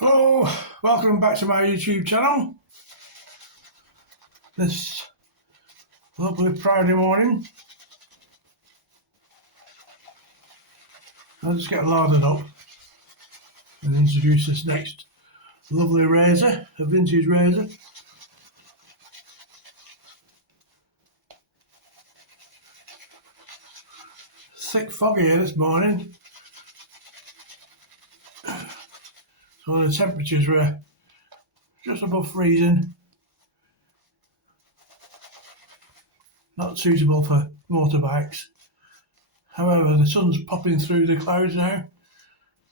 Hello, welcome back to my YouTube channel. This lovely Friday morning. I'll just get loaded up and introduce this next lovely razor, a vintage razor. Thick fog here this morning. So the temperatures were just above freezing. Not suitable for motorbikes. However, the sun's popping through the clouds now,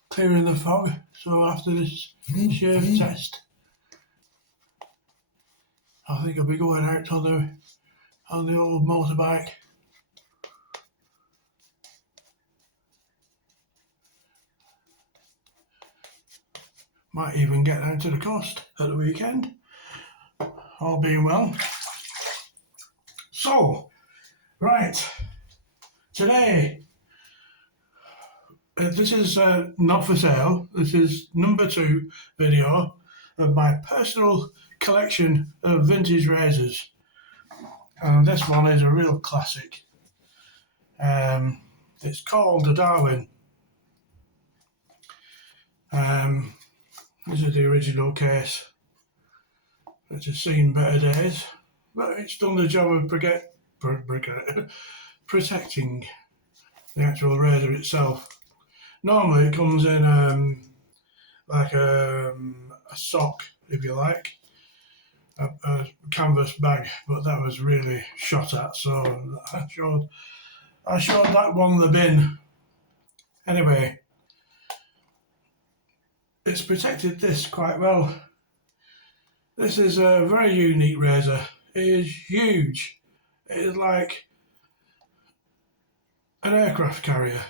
clearing the fog. So after this shave test, I think I'll be going out on the old motorbike. Might even get down to the coast at the weekend, all being well. So, right, today, this is not for sale. This is number 2 video of my personal collection of vintage razors. And this one is a real classic. It's called the Darwin. This is the original case, which has seen better days, but it's done the job of protecting the actual razor itself. Normally it comes in like a sock, if you like, a canvas bag, but that was really shot at, so I showed that one the bin. Anyway, it's protected this quite well. This is a very unique razor. It is huge. It is like an aircraft carrier.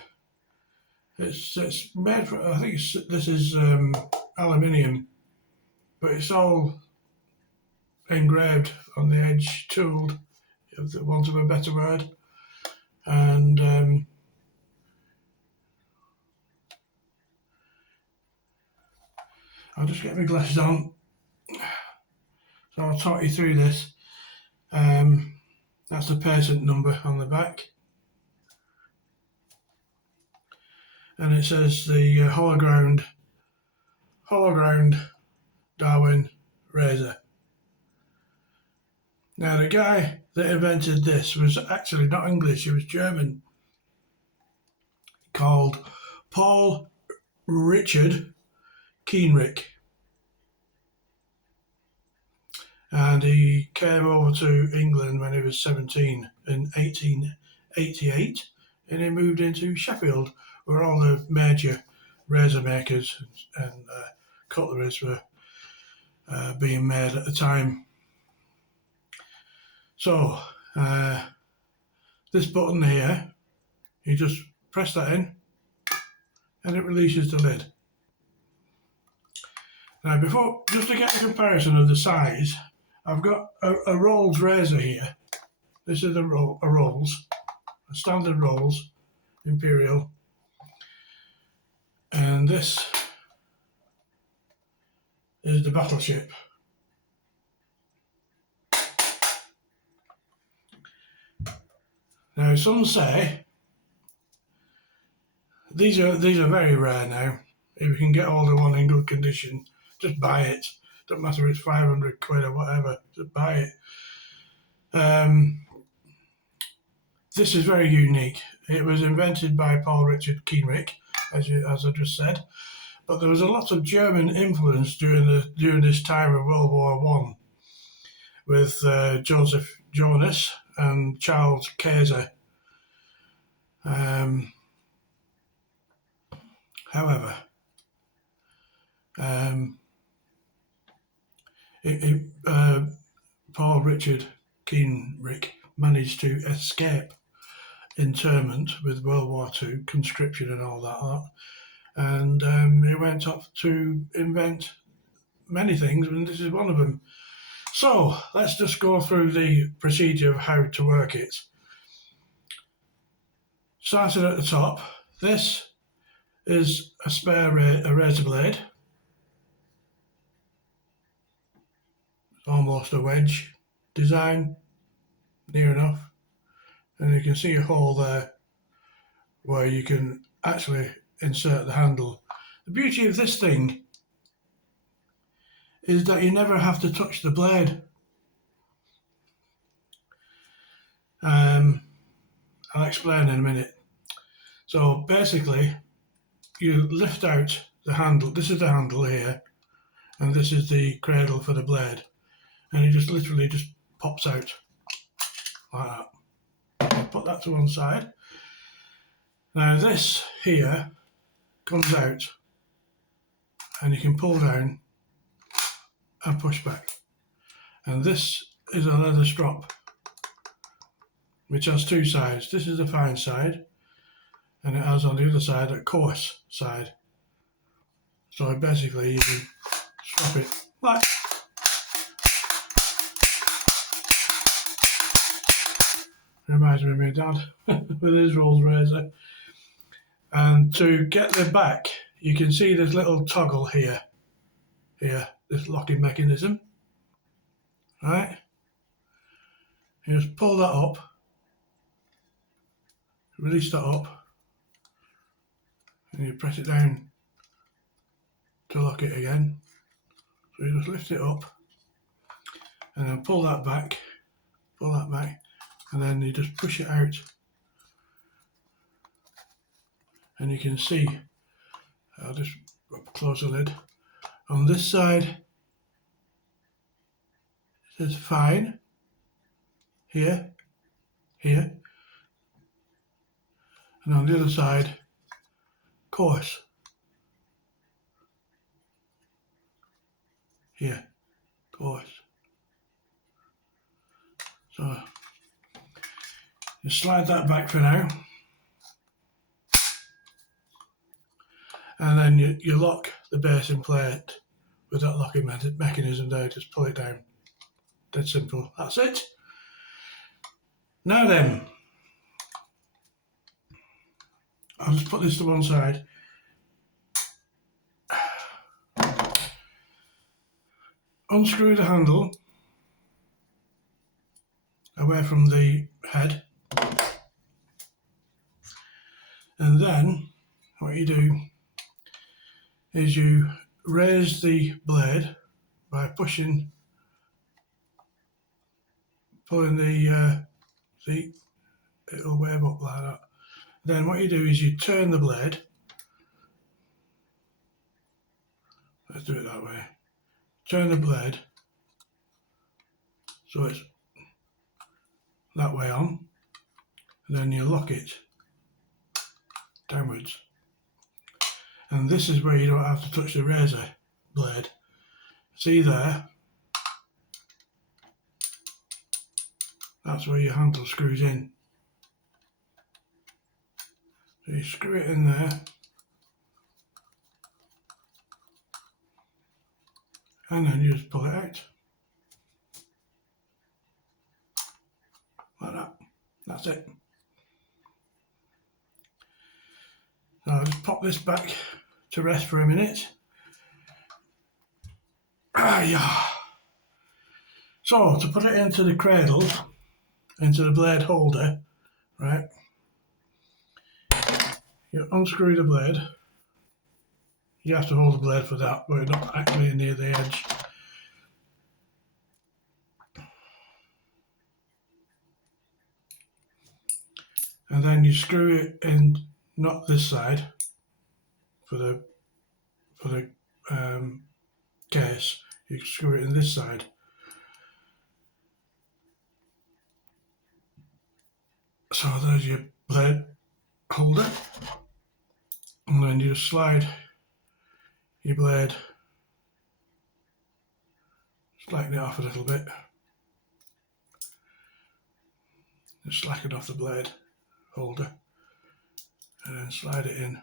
It's made from, I think this is aluminium, but it's all engraved on the edge, tooled, if the want of a better word, and I'll just get my glasses on, so I'll talk you through this. That's the patent number on the back, and it says the hollow ground Darwin razor. Now the guy that invented this was actually not English, he was German, called Paul Richard Kuehnrich. And he came over to England when he was 17 in 1888, and he moved into Sheffield, where all the major razor makers and cutleries were being made at the time. So this button here, you just press that in and it releases the lid. Now, just to get a comparison of the size, I've got a Rolls razor here. This is a Rolls, a standard Rolls Imperial, and this is the Battleship. Now, some say these are very rare now. If you can get hold of one in good condition, just buy it. Don't matter if it's 500 quid or whatever, just buy it. This is very unique. It was invented by Paul Richard Kuehnrich, as I just said, but there was a lot of German influence during this time of World War I, with Joseph Jonas and Charles Kaiser. However, Paul Richard Keenrich managed to escape internment with World War II, conscription and all that, and he went off to invent many things, and this is one of them. So let's just go through the procedure of how to work it. Starting at the top, this is a spare razor blade. almost a wedge design, near enough. And you can see a hole there where you can actually insert the handle. The beauty of this thing is that you never have to touch the blade. I'll explain in a minute. So basically, you lift out the handle. This is the handle here, and this is the cradle for the blade. And it just literally just pops out like that. Put that to one side. Now this here comes out, and you can pull down and push back. And this is a leather strap, which has two sides. This is the fine side, and it has on the other side a coarse side. So basically you can strap it like. Reminds me of my dad with his Rolls razor. And to get the back, you can see this little toggle here, this locking mechanism, right? You just pull that up, release that up, and you press it down to lock it again. So you just lift it up, and then pull that back, and then you just push it out, and you can see, I'll just close the lid, on this side it says fine, here, and on the other side, coarse, here, coarse. So you slide that back for now, and then you lock the base in plate with that locking mechanism there. Just pull it down. Dead simple. That's it. Now then, I'll just put this to one side. Unscrew the handle away from the head, and then what you do is you raise the blade by pulling the see, it'll wave up like that. Then what you do is you turn the blade. Let's do it that way. Turn the blade so it's that way on, and then you lock it downwards. And this is where you don't have to touch the razor blade. See there? That's where your handle screws in. So you screw it in there, and then you just pull it out. Like that. That's it. So I'll just pop this back to rest for a minute. Yeah. So to put it into the cradle, into the blade holder, right? You unscrew the blade. You have to hold the blade for that, but you're not actually near the edge. And then you screw it in, not this side, for the case. You screw it in this side. So there's your blade holder, and then you just slide your blade, slacken it off a little bit, just slacken off the blade holder, and then slide it in.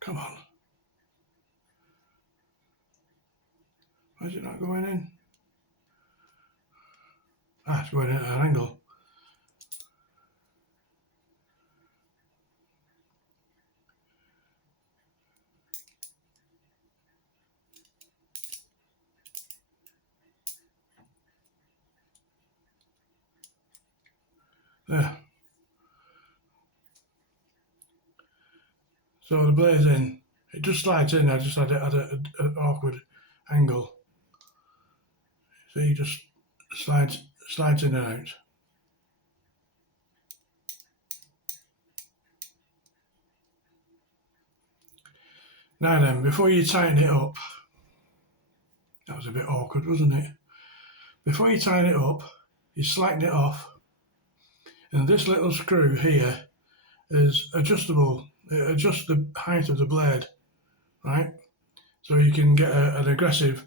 Come on. Why is it not going in? Ah, it's going in at an angle. There. So the blade's in. It just slides in. I just had it at an awkward angle. So you just slides in and out. Now then, before you tighten it up, that was a bit awkward, wasn't it? Before you tighten it up, you slacken it off, and this little screw here is adjustable. It adjusts the height of the blade, right? So you can get an aggressive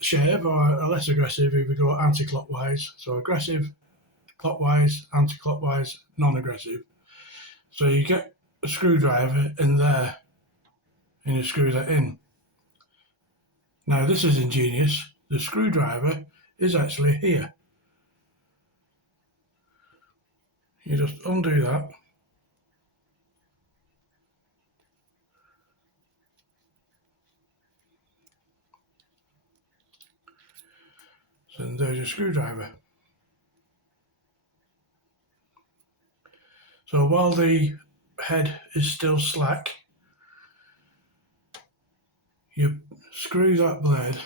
shave or a less aggressive if we go anti-clockwise. So aggressive, clockwise, anti-clockwise, non-aggressive. So you get a screwdriver in there and you screw that in. Now this is ingenious. The screwdriver is actually here. You just undo that. So there's your screwdriver. So while the head is still slack, you screw that blade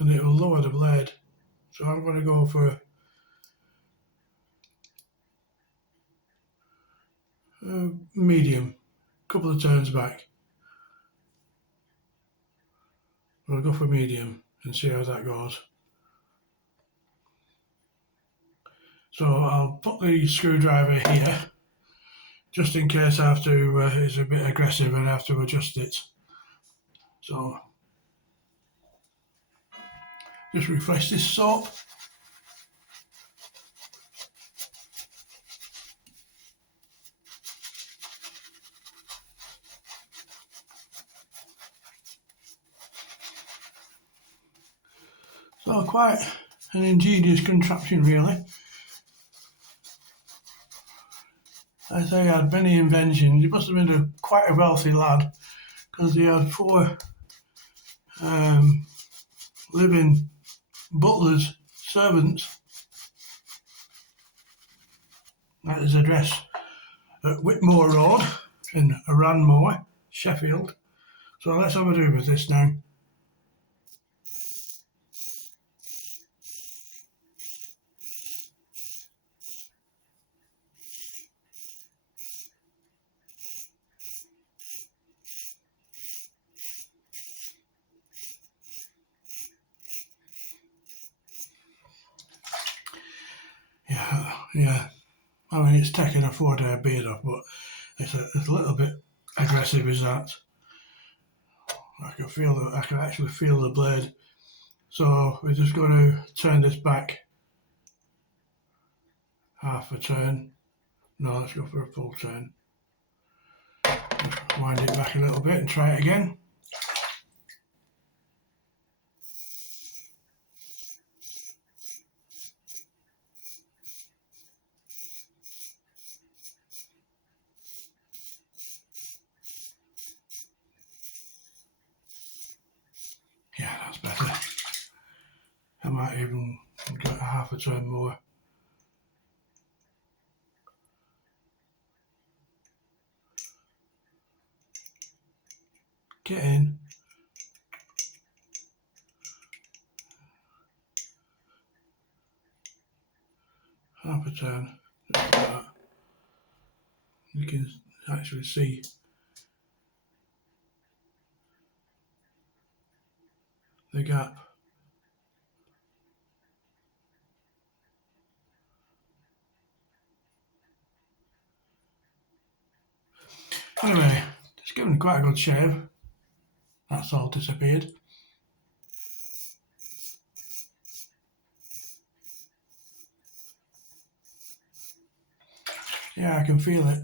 and it will lower the blade. So I'm going to go for medium, couple of turns back. We'll go for medium and see how that goes. So I'll put the screwdriver here, just in case I have to, it's a bit aggressive and I have to adjust it. So just refresh this soap. So quite an ingenious contraption, really. I say he had many inventions. He must have been quite a wealthy lad, because he had 4 living butlers, servants, at his address at Whitmore Road in Ranmore, Sheffield. So let's have a do with this now. Yeah. I mean, it's taking a 4-day beard off, but it's a little bit aggressive, is that? I can actually feel the blade. So we're just going to turn this back half a turn. No, let's go for a full turn. Just wind it back a little bit and try it again. Yeah, that's better. I might even get half a turn more. Get in. Half a turn. Just like that. You can actually see the gap. Anyway, it's given quite a good shave. That's all disappeared. Yeah, I can feel it.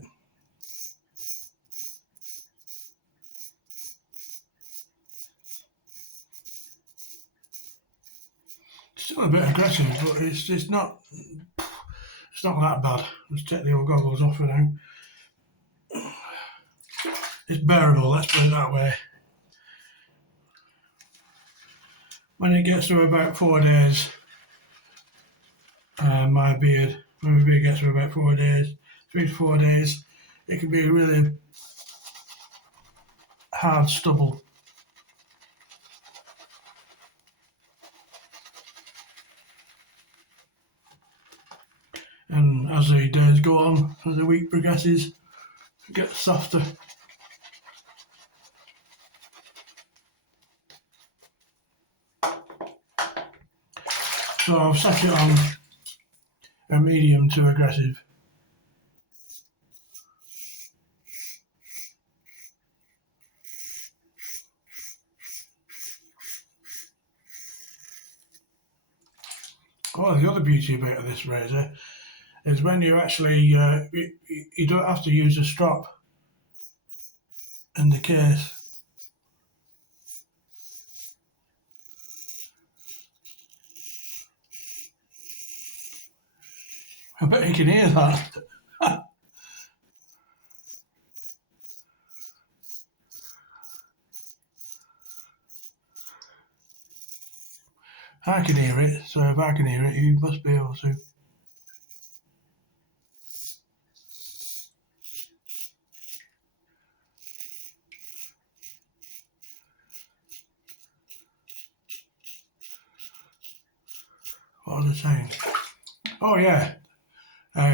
Still a bit aggressive, but it's not that bad. Let's take the old goggles off for now. It's bearable, let's put it that way. when it gets to about 4 days, when my beard gets to about 4 days, 3 to 4 days, it can be a really hard stubble. And as the days go on, as the week progresses, it gets softer. So I've set it on a medium to aggressive. Oh, the other beauty about this razor is when you actually, you don't have to use a strop in the case. I bet you can hear that. I can hear it, so if I can hear it, you must be able to. What was I saying? Oh yeah,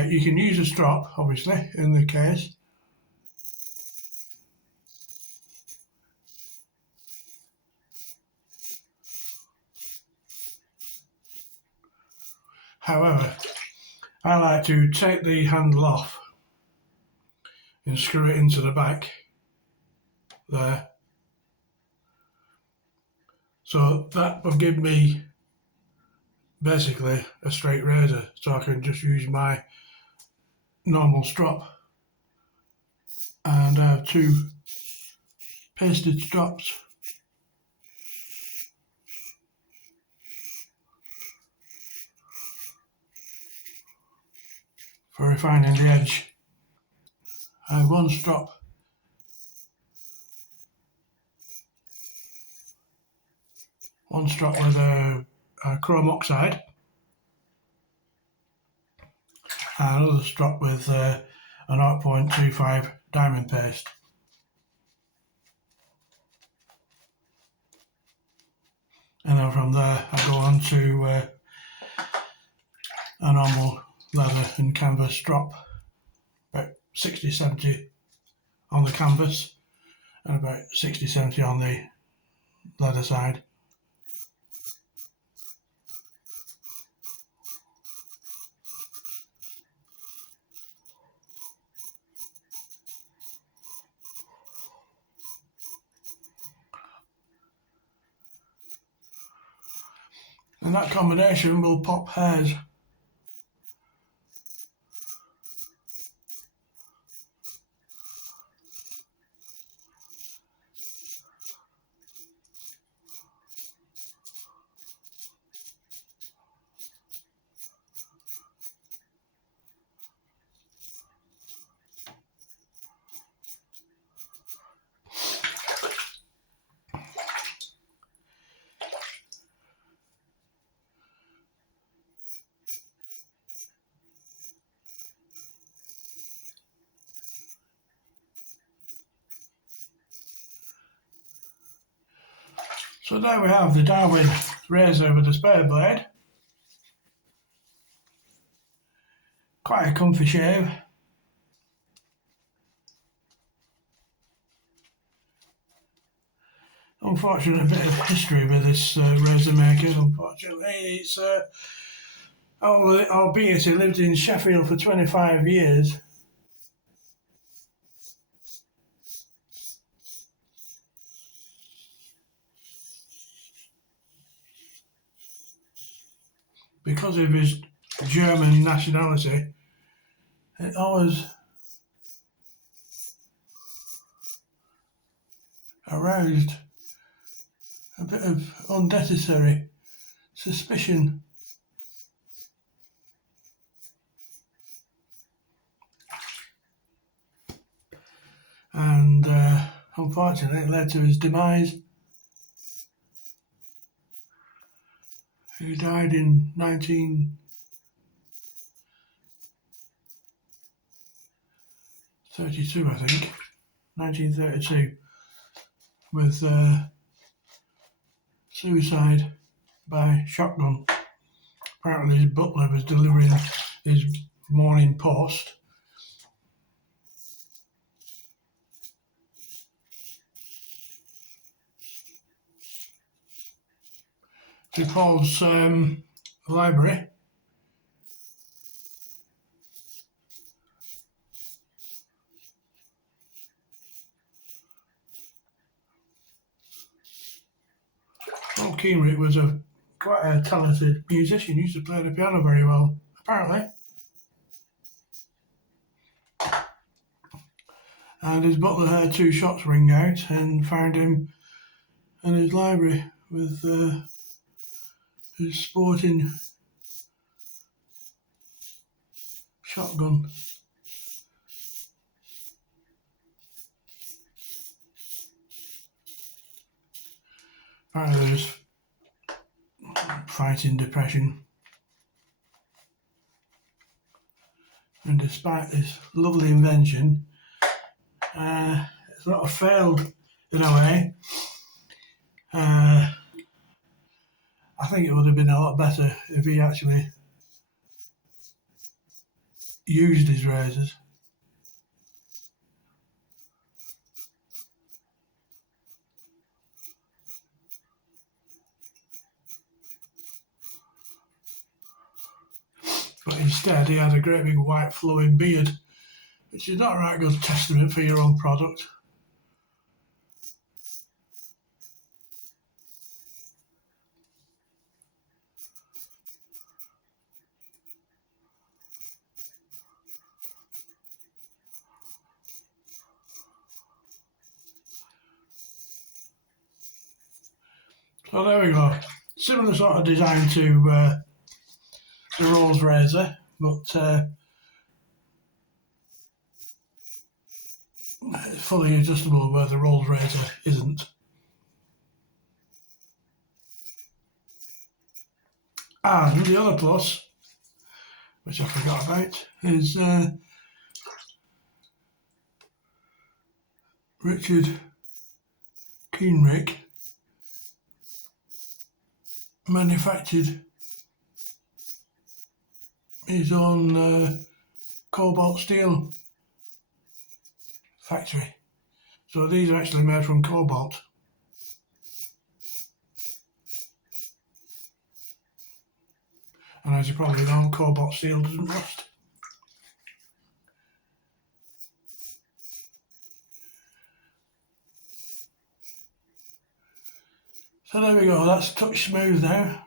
you can use a strop, obviously, in the case. However, I like to take the handle off and screw it into the back there. So that will give me basically a straight razor, so I can just use my normal strop. And I have 2 pasted strops for refining the edge. I have 1 strop with a chrome oxide, and another strop with a 0.25 diamond paste. And then from there I go on to a normal leather and canvas strop, about 60-70 on the canvas and about 60-70 on the leather side. And that combination will pop hairs. So there we have the Darwin razor with a spare blade. Quite a comfy shave. Unfortunate bit of history with this razor maker, unfortunately. It's, albeit he lived in Sheffield for 25 years. Because of his German nationality, it always aroused a bit of unnecessary suspicion. And unfortunately it led to his demise. He died in 1932, I think. 1932, with suicide by shotgun. Apparently his butler was delivering his morning post. To Paul's library. Paul Keenrich was quite a talented musician. He used to play the piano very well, apparently. And his butler heard 2 shots ring out and found him in his library with his sporting shotgun. Apparently he was fighting depression. And despite this lovely invention, it sort of failed in a way. I think it would have been a lot better if he actually used his razors. But instead he had a great big white flowing beard, which is not a right good testament for your own product. So there we go. Similar sort of design to the Rolls razor, but fully adjustable where the Rolls razor isn't. And the other plus, which I forgot about, is Richard Keenrich manufactured his own cobalt steel factory. So these are actually made from cobalt. And as you probably know, cobalt steel doesn't rust. So there we go, that's touch smooth now,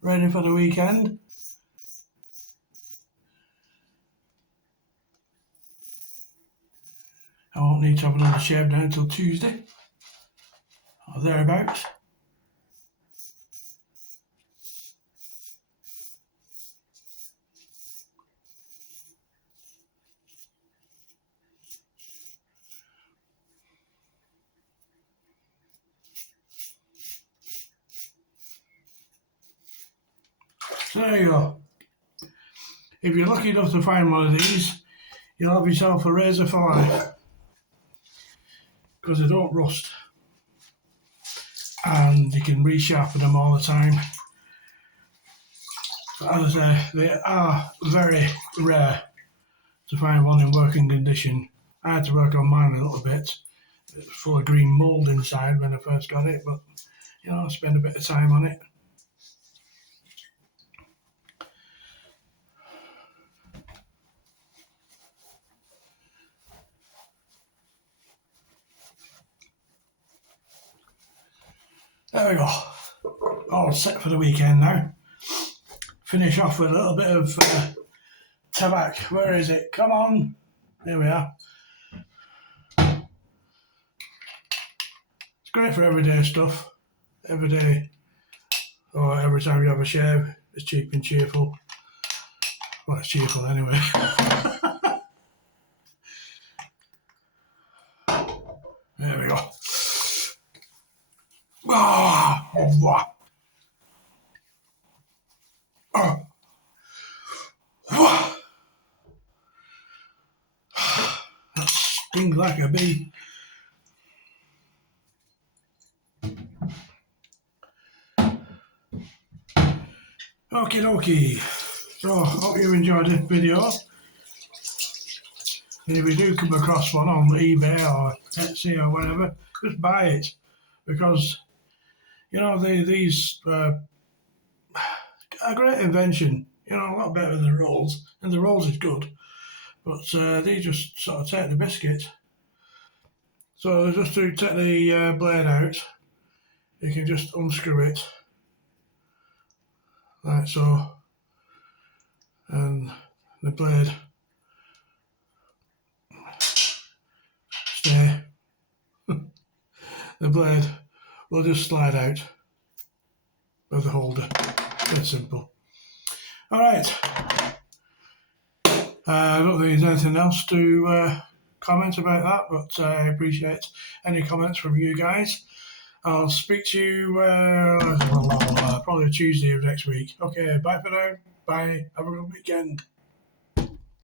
ready for the weekend. I won't need to have another shave now until Tuesday, or thereabouts. So there you go. If you're lucky enough to find one of these, you'll have yourself a razor for life, because they don't rust and you can resharpen them all the time. But as I say, they are very rare to find one in working condition. I had to work on mine a little bit. It was full of green mould inside when I first got it, but you know, I spent a bit of time on it. There we go. All set for the weekend now. Finish off with a little bit of tabac. Where is it? Come on. Here we are. It's great for everyday stuff. Every day, or every time you have a shave, it's cheap and cheerful. Well, it's cheerful anyway. There we go. That stings like a bee. Okie dokie. So, hope you enjoyed this video. And if you do come across one on eBay or Etsy or whatever, just buy it. Because, you know, these are a great invention. You know, a lot better than the rolls. And the rolls is good. But they just sort of take the biscuit. So just to take the blade out, you can just unscrew it. Like so. And the blade stay. The blade will just slide out of the holder. That's simple. Alright. I don't think there's anything else to comment about that, but I appreciate any comments from you guys. I'll speak to you probably Tuesday of next week. Okay, bye for now. Bye. Have a good weekend.